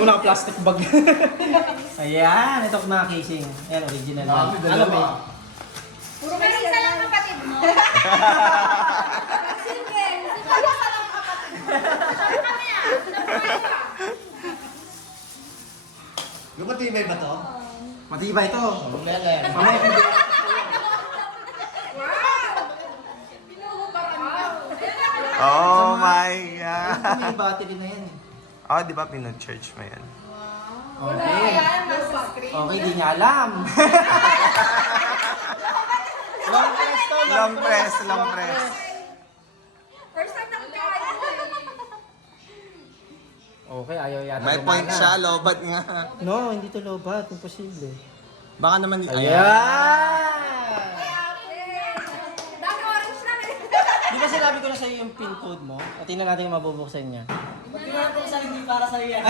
Ito naka-plastic bag. Ayan, ito mga casing. Ayan, original. Alam mo eh. Puro kayo isa lang kapatid mo. Single. Isa lang kapatid mo. Sabi kami ah. Sinabuhay ka. Matibay ba to? Matibay ito. Lele. Mamaya hindi. Oh my God. May battery na yan eh. Oh, di ba pinag-charge mo yan? Okay. Okay, di niya alam. Long press to, Long press, long press. First time nakikaya. Okay, ayaw yata. May point gumana. siya, lobat nga. No, hindi to lobat. Imposible. Baka naman... Ayan! Dami orange lang eh. Di ba sinabi ko na sa'yo yung pin code mo? O tingnan natin yung mabubuksan niya. Mabubuksan hindi para sa'yo yan.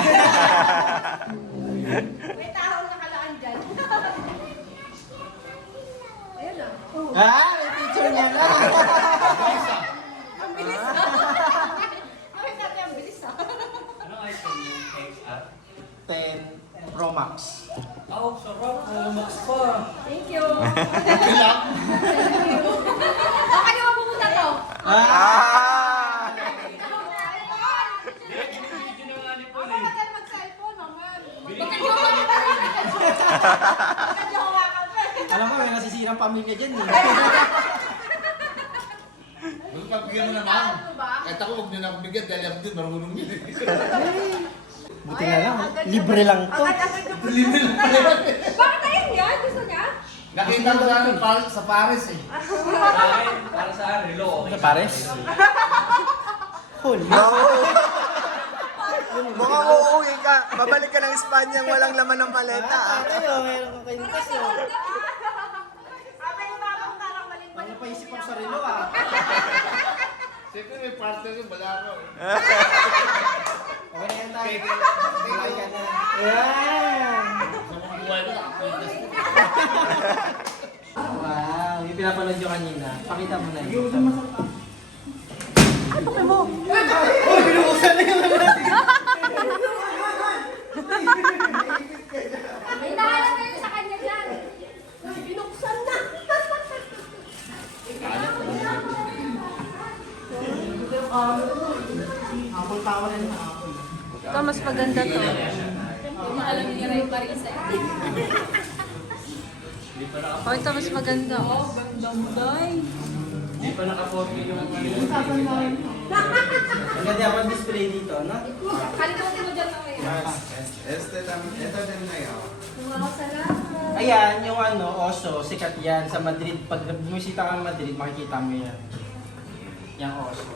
May tao nakalaan dyan. Ayan lang. Ah, may picture niya na. Ang bilis ah. Bakit natin ang bilis ah? 10 Pro Max. Thank you. Okay naman pumunta to. Ah! Ako magkano mag-cellphone naman. Magkajowa ka pa. Alam mo, may nasisirang pamilya dyan eh. Huwag pagbigyan mo naman. Ano ba? Kahit ako huwag niyo na ako bigyan dahil ako din marunong yun eh. Buti na lang, libre lang to. Libre lang pala yun. Bakit ayun yan? Gusto niya? Nakita ko sa Paris eh. Sa Pares? Holy. No! Mukhang uuwi ka. Babalik ka ng Espanya walang laman ng maleta. Ah, tayo, meron kang kaintas Kasi yun. old na. Sabi ni Mama, parang maling Ano pa isip ang sarilo ah? Siyempre may partner yun, wala ako. Okay na yan tayo. Kulay ka na. Ayan! Sa mga buhay ko, nakapuntas ko. Wow, yung pinapanood nyo kanina. Pakita mo na yun. Oh, binuksan na yung May nahalan kayo sa kanya dyan. Binuksan na. Apple power na yung apple. Ito, mas maganda to. Alam niya rin yung barista. Oh, ito mas maganda. Oh, Ang ganda ako display dito, no? Kalimutin mo dyan mamaya. Ito din na yun. Wow, salamat. Ayan, yung ano, Oso, sikat yan sa Madrid. Pag bumisita ka ng Madrid, makikita mo yan. Yung Oso.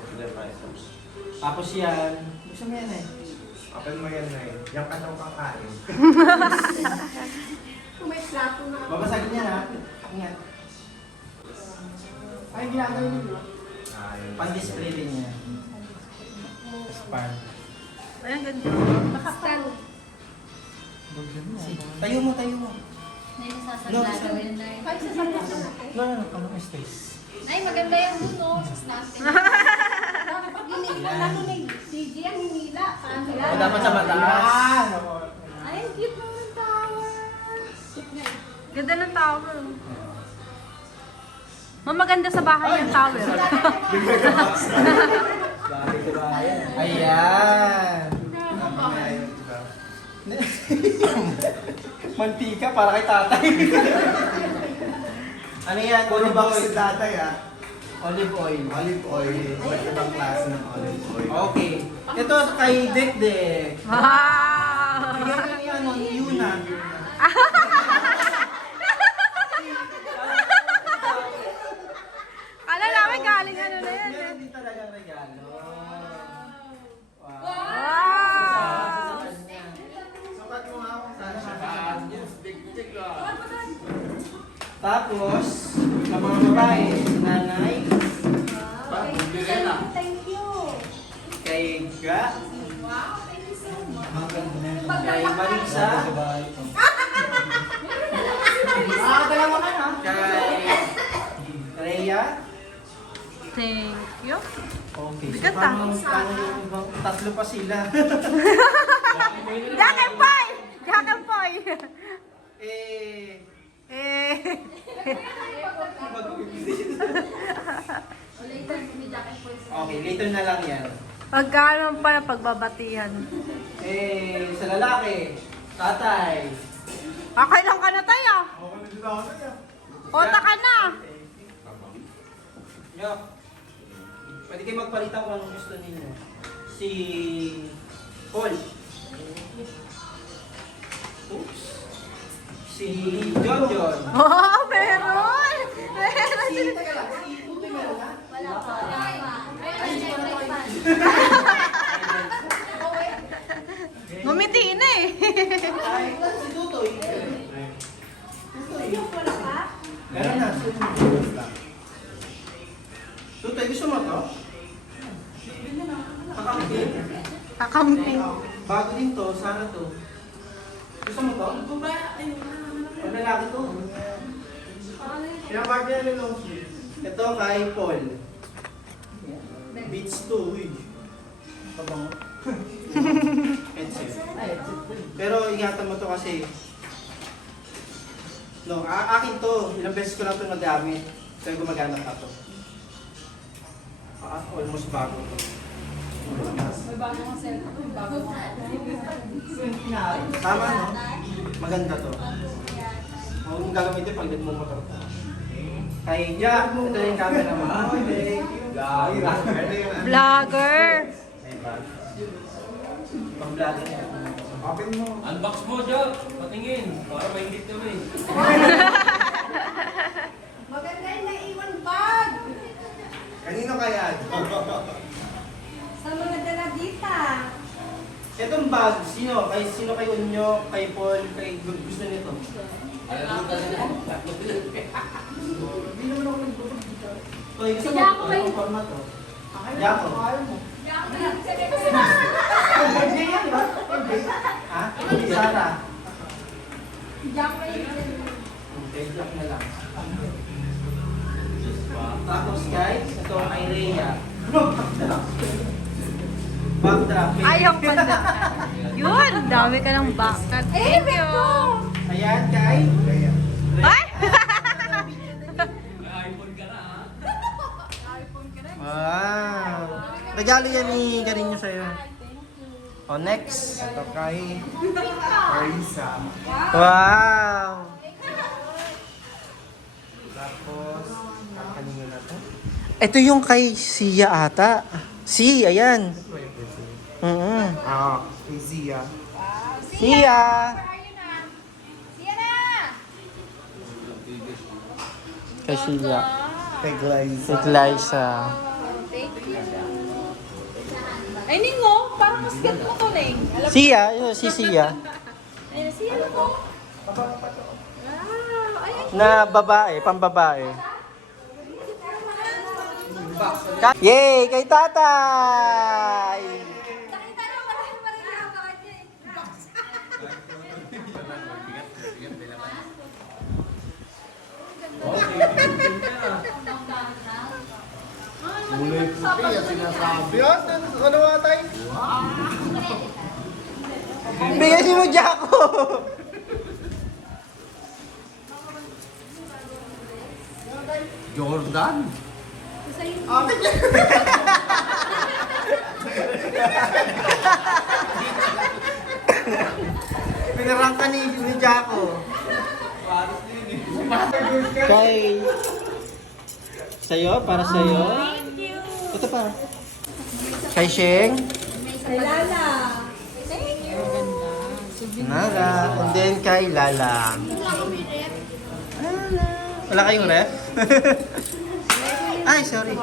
Tapos yan, gusto mo yan eh. Open mo yan na yun. Yung katong kakain. Kung may plato na. Babasagin yan ha. Ingat. Ay, ginagawin nyo. Pan-display din yan. Span. Ayan, ganda. Stand. Tayo mo, tayo mo. Ay, No, sasagla yun na yun. Ay, sasagla ko na. No, no, no, no, space. Ay, maganda yung duno sa stand. Pag hinila, lalo na yung CG, ang hinila. Paano yan? O, dapat sa mataas. Ay, ang cute naman ng tower. Ganda ng tower. Maganda sa bahay yung tower. Ayan. Mantika para kay tatay. Ano yan? Puro Olive box oil. si tatay ah. Olive oil. Olive oil. Iba't ibang klase ng olive oil. Okay. Ito kay Dekdek. Wow! Bigyan ko ni ano, ni Yuna. Kala namin galing ano na yan. Meron din talagang regalo. Wow. Wow! Sukat mo nga kung saan siya. Tig-tig ah. Tapos, sa mga babae, si nanay, Thank you. kay Ga, Wow, thank you so much. kay Marisa, Dalawa ka na. kay Rhea, Thank you. Okay, so Bigat, paano yung ibang tatlo pa sila? Jack and Poy! Jack and Poy! Eh, Eh. okay, later na lang yan. Pagkano pa yung pagbabatihan? Eh, sa lalaki, tatay. Okay lang ka na tayo. Kota ka na. Yo, pwede kayo magpalitan kung anong gusto ninyo. Si Paul. Oops. Si John John. Oh, meron! Meron! Si, teka lang, si Tutoy meron na? Wala pa. Ay, si Tutoy. Ngumiti na eh. Ay, si Tutoy. Tutoy. Meron na. Tutoy, gusto mo to? Kakamping. Kakamping. Bago din to, sana to. Gusto mo to? Pag lalaki to. Pinapag niya rin long sleeve. Ito kay Paul. Beats to, uy. Pabango. Headset. Pero ingatan mo to kasi no, akin to. Ilang beses ko lang ito nagamit. Kaya gumagana pa to. Almost bago to. Tama, no? Maganda to. Huwag mong gagamitin pag nagmumotor ka. Kay Jack, ito yung camera mo. Vlogger. Pang-vlogger yan. Open mo. Unbox mo, Jack. Patingin. Para maingit kami. Maganda yung naiwan bag. Kanino kaya? Sa mga daladita. Itong bag, sino? Sino kay Unyo, kay Paul, kay gusto nito? Alam mo talaga. Hindi naman ako nagtutog dito. Toy, gusto Si mo Jaco ito? kayo. Itong format to? Jaco? Hindi yan ba? Hindi. Ha? Hindi, Sara. Okay, Jack na lang. Tapos guys, ito kay Rhea. Backdrop. Ayaw ka na. Yun, dami ka ng bakat. Thank you. Ayan, kay Rhea. Ay! iPhone ka na, ha? Wow! Regalo yan ni Garinyo sa'yo. O, next. Ito kay Arisa. Wow! Tapos, kanino na to? Ito yung kay Sia ata. Si, ayan. Kay Sia. Sia! Kay Sia. Kay Glyza. Kay Glyza. Ay, Ningo, parang mas get mo to, Ning. Sia, yun, si Sia. Ay, siya ko. Na babae, pambabae. Yay! Kay tatay! Kulay puti ang sinasabi. Yan, ano nga tayo? Bigyan niyo mo Jaco! Jordan? Pinarangka ni Jaco. Kay... Sa'yo? Para sa'yo? Thank you. Ito pa. Kay Sheng? Kay Lala. Thank you. Nala. And then kay Lala. Wala kayong ref? Ay, sorry.